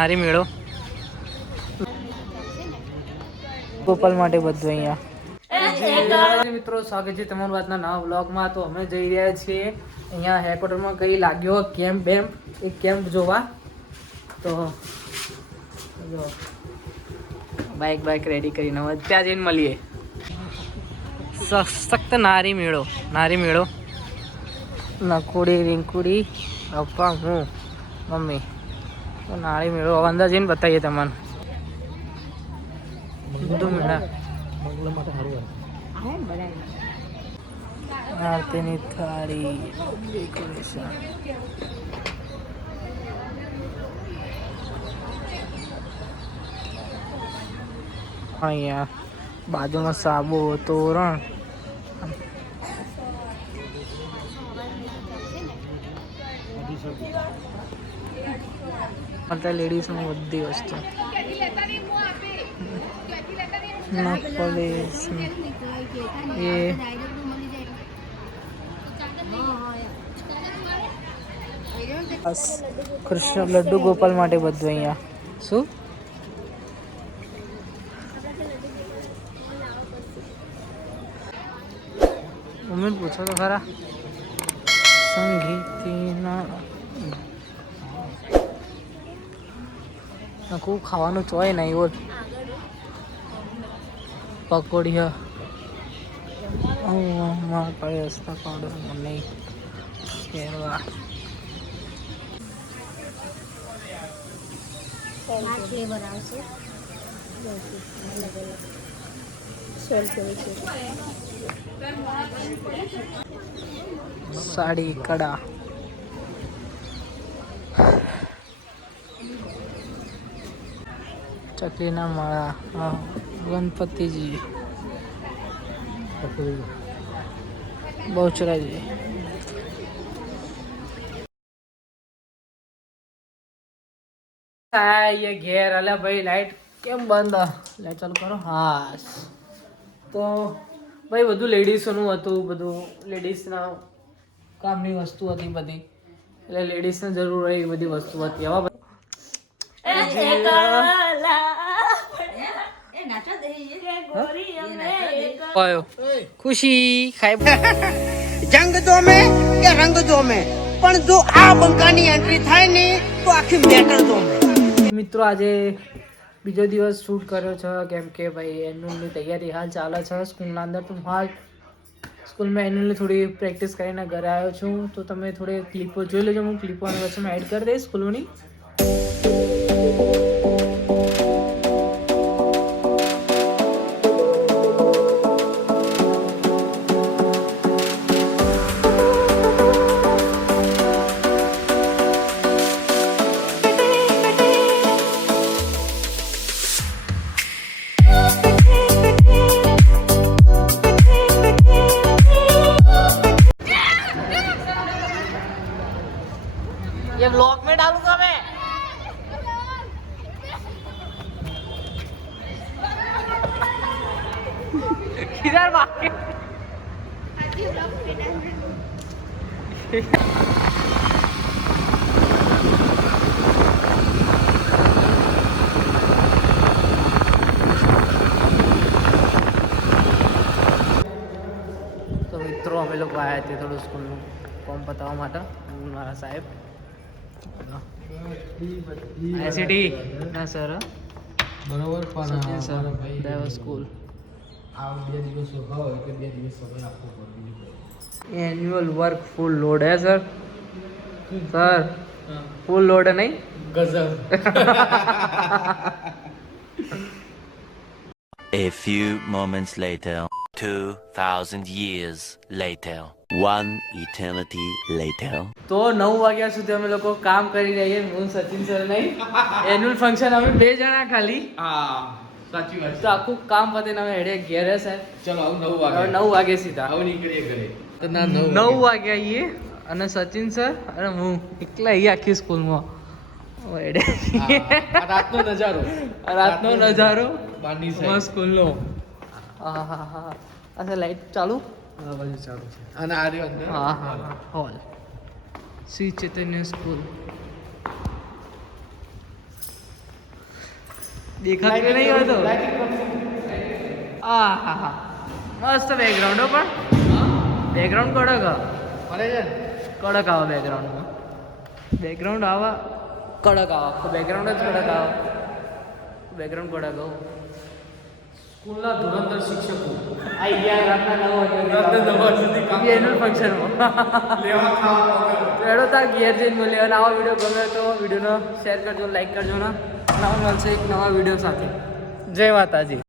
મારી મેળો ગોપાલ માટે બધું અહીંયા મિત્રો સ્વાગત છે તમારું આજના નવા વ્લોગમાં. તો અમે જઈ રહ્યા છીએ અહીંયા હેડક્વાર્ટરમાં કઈ લાગ્યો કેમ્પ એક કેમ્પ જોવા. તો જો બાઇક રેડી કરીને હવે ત્યાં જઈને મળીએ. સખ્ત નારી મેળો નકુડી રીંકુડી પપ્પા હું મમ્મી તો નારી મેળો હવે અંદર જઈને બતાવીએ તમને. બધું મેળા આરતીની થાળી ડેકોરેશન અહીંયા બાજુમાં સાબુ તોરણ લેડીઝમાં બધી વસ્તુ કૃષ્ણ લડ્ડુ ગોપાલ માટે બધું અહીંયા. શું મમ્મીને પૂછો તો ખરા. સંગીતના નકું ખાવાનું ચોય નહીં બોલ. પકોડી કઈ રસ્તા કાઢો નહીં પહેરવા. સાડી કડા ચકલીના માળા ગણપતિજી બહુચરાજી ઘેર. અલ્યા ભાઈ લાઈટ કેમ બંધ? લાઈટ ચાલુ કરો. હા તો ભાઈ બધું લેડીઝોનું હતું, બધું લેડીઝના કામની વસ્તુ હતી બધી, એટલે લેડીઝને જરૂર હોય એ બધી વસ્તુ હતી. હવે ખુશી ખાઈ જંગ દો મેં કે રંગ દો મેં, પણ જો આ બંકાની એન્ટ્રી થાય ને તો આખી મેટર દો મેં. મિત્રો આજે બીજો દિવસ શૂટ કર્યો છે કેમ કે ભાઈ એન્યુઅલની તૈયારી હાલ ચાલે છે સ્કૂલના અંદર. તો હાલ સ્કૂલમાં એન્યુઅલની થોડી પ્રેક્ટિસ કરીને ઘરે આવ્યો છું. તો તમે થોડી ક્લિપો જોઈ લેજો. હું ક્લિપો અને વચ્ચે એડ કરી દઈશ સ્કૂલોની. ये ब्लॉग में डालूंगा मैं. किधर भाग तो मित्रों અમે લોકો આયા હતા થોડું સ્કૂલનું ફોર્મ પતાવવા માટે. મારા સાહેબ આઈસીટી ના સર બરોબર. પણ સર દેવ સ્કૂલ આ 2 દિવસ હોય કે 2 દિવસ સમય આપવો પડે. એન્યુઅલ વર્ક ફૂલ લોડ है सर. सर फुल लोड है नहीं ગજબ. A few moments later, 2000 years later, one eternity later. તો 9 વાગ્યા સુધી અમે લોકો કામ કરી રહીએ. હું સચિન સર નહીં. એન્યુઅલ ફંક્શન અમે 2 જણા ખાલી. હા સાચી વાત. તો આખું કામ પતીને અમે હેડે ઘેર હે સાહેબ. ચલો આવું 9 વાગે. 9 વાગે સીધા આવું નીકળીએ ઘરે. તો ના 9 વાગે આવીએ અને સચિન સર અને હું એકલા આવીએ આખી સ્કૂલમાં. હેડે રાતનો નજારો. રાતનો નજારો બારની સ્કૂલનો. હા હા હા. अच्छा लाइट चालू અને આ રહ્યો અંદર. हाँ हाँ हाँ हॉल श्री चैतन्य स्कूल દેખાતું નહીં હોય તો આ હા હા મસ્ત બેકગ્રાઉન્ડ પણ બેકગ્રાઉન્ડ કડક મળે છે ને કડક આવે બેકગ્રાઉન્ડમાં બેકગ્રાઉન્ડ આવે કડક આવે બેકગ્રાઉન્ડ જ કડક આવે બેકગ્રાઉન્ડ કડક આવું સ્કૂલના ધુરંધર શિક્ષકો આ ગયા રાતના 9 રાત્રે 9 વાગ્યા સુધી કામ એનું ફંક્શનમાં લેવા ખાવા વગર. એડો તાર ઘેર જઈને મળે અને આવા વિડીયો ગમે તો વિડીયોનો શેર કરજો લાઈક કરજો ને નવા મળશે એક નવા વિડીયો સાથે જય માતાજી.